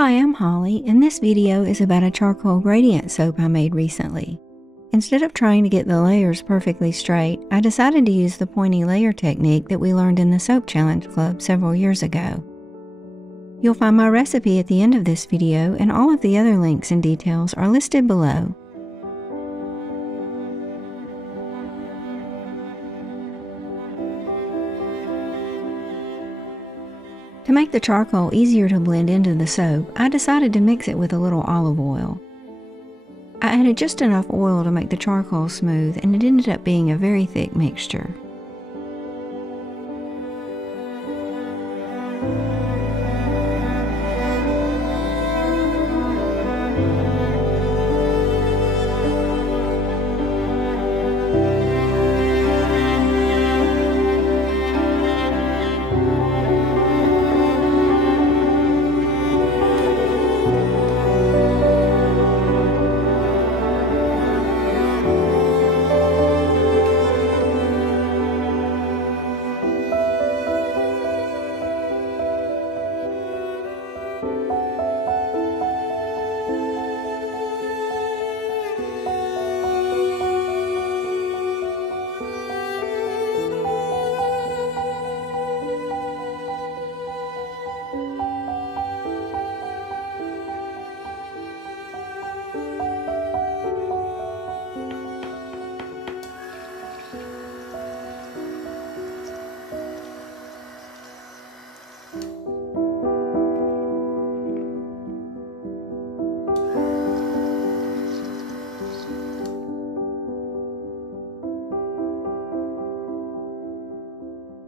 Hi, I'm Holly, and this video is about a charcoal gradient soap I made recently. Instead of trying to get the layers perfectly straight, I decided to use the pointy layer technique that we learned in the Soap Challenge Club several years ago. You'll find my recipe at the end of this video, and all of the other links and details are listed below. To make the charcoal easier to blend into the soap, I decided to mix it with a little olive oil. I added just enough oil to make the charcoal smooth, and it ended up being a very thick mixture.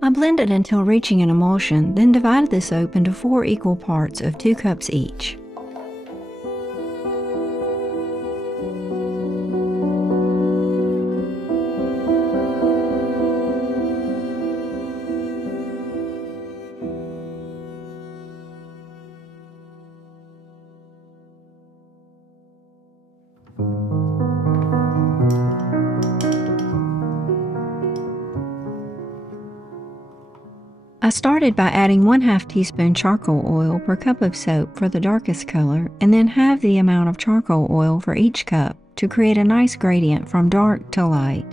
I blended until reaching an emulsion, then divided the soap into 4 equal parts of 2 cups each. I started by adding 1/2 teaspoon charcoal oil per cup of soap for the darkest color, and then half the amount of charcoal oil for each cup to create a nice gradient from dark to light.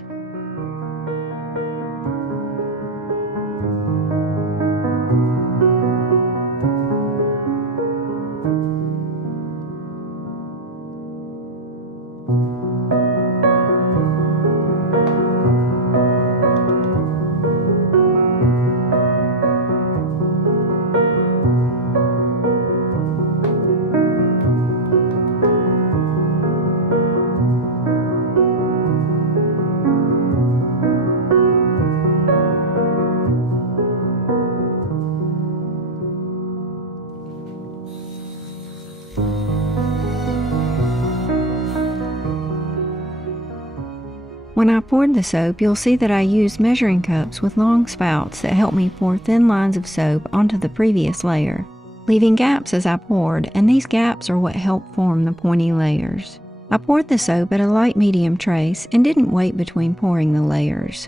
When I poured the soap, you'll see that I used measuring cups with long spouts that help me pour thin lines of soap onto the previous layer, leaving gaps as I poured, and these gaps are what help form the pointy layers. I poured the soap at a light medium trace and didn't wait between pouring the layers.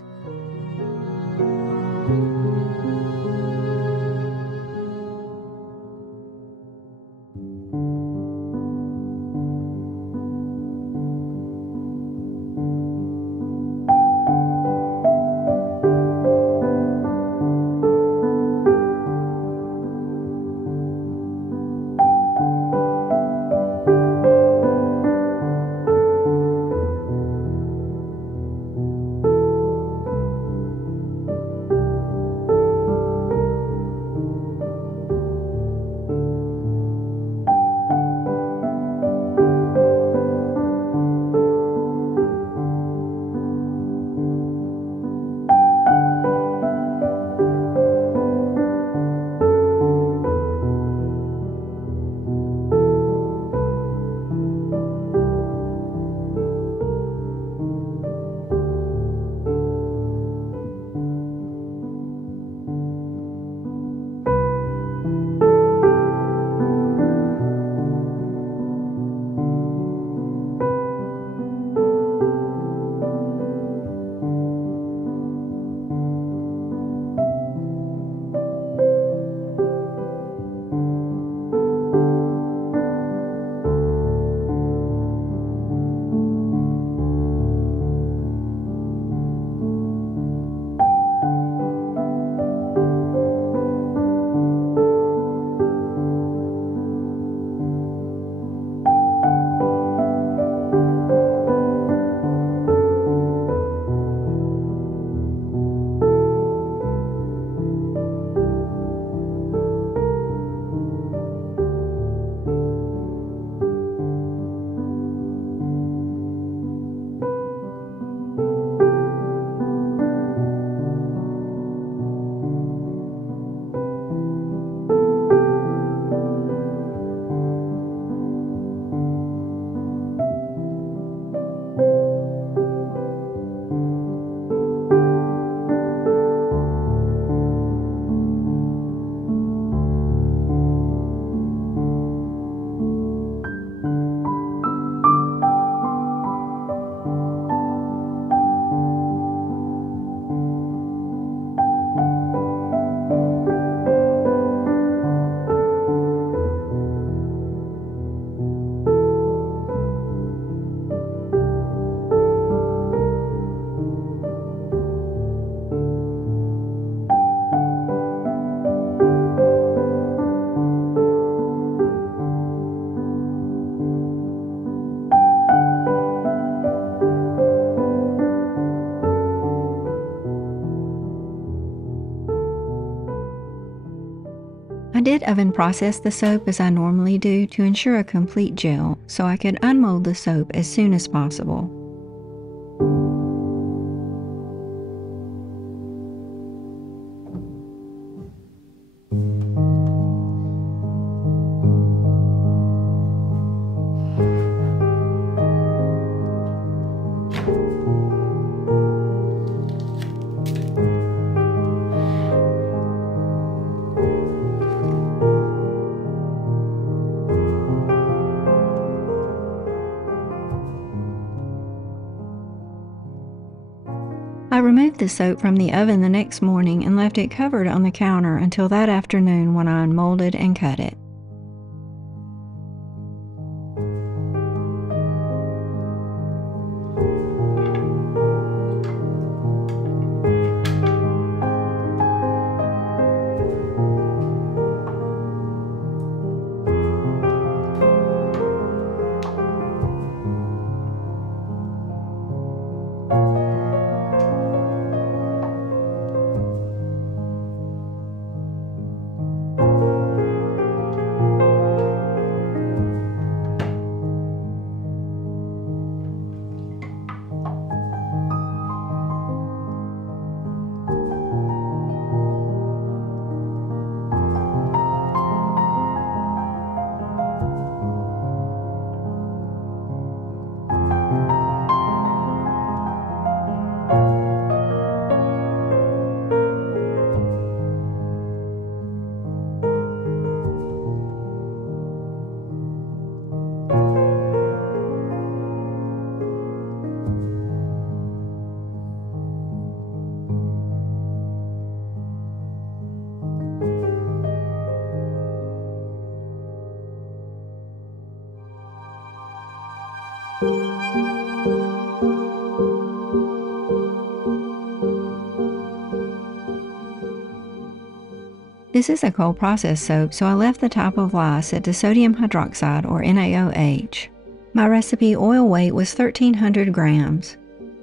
I did oven process the soap as I normally do to ensure a complete gel, so I could unmold the soap as soon as possible. I removed the soap from the oven the next morning and left it covered on the counter until that afternoon when I unmolded and cut it. This is a cold process soap, so I left the top of lye set to sodium hydroxide or NaOH. My recipe oil weight was 1,300 grams.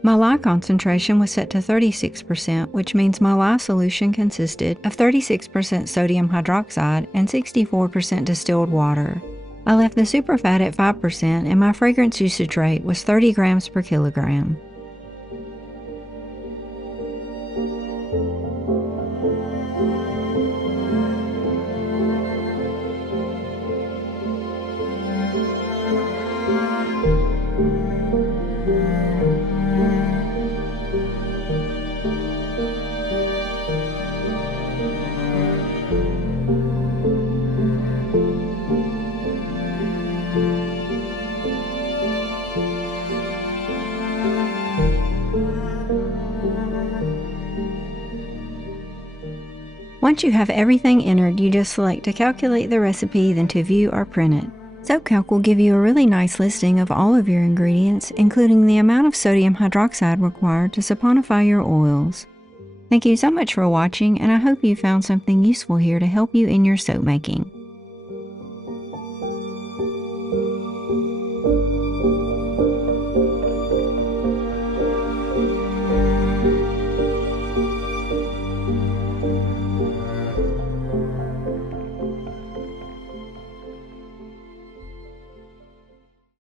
My lye concentration was set to 36%, which means my lye solution consisted of 36% sodium hydroxide and 64% distilled water. I left the superfat at 5% and my fragrance usage rate was 30 grams per kilogram. Once you have everything entered, you just select to calculate the recipe, then to view or print it. SoapCalc will give you a really nice listing of all of your ingredients, including the amount of sodium hydroxide required to saponify your oils. Thank you so much for watching, and I hope you found something useful here to help you in your soap making.